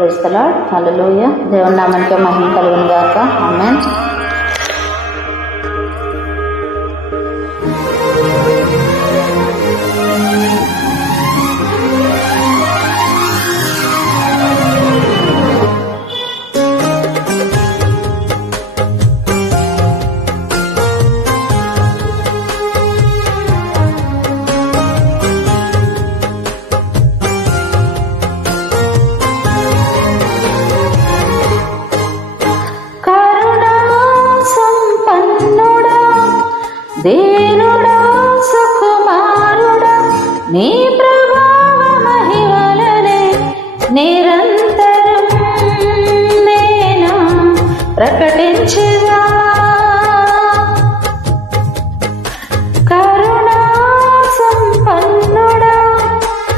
Praise the lord. హల్లెలూయా. దేవుని నామానికి మహిమ కలుగును గాక. ఆమేన్. దీనుడా సుకుమారుడా నీ ప్రభావ మహిమలనే నిరంతరం నేను ప్రకటించే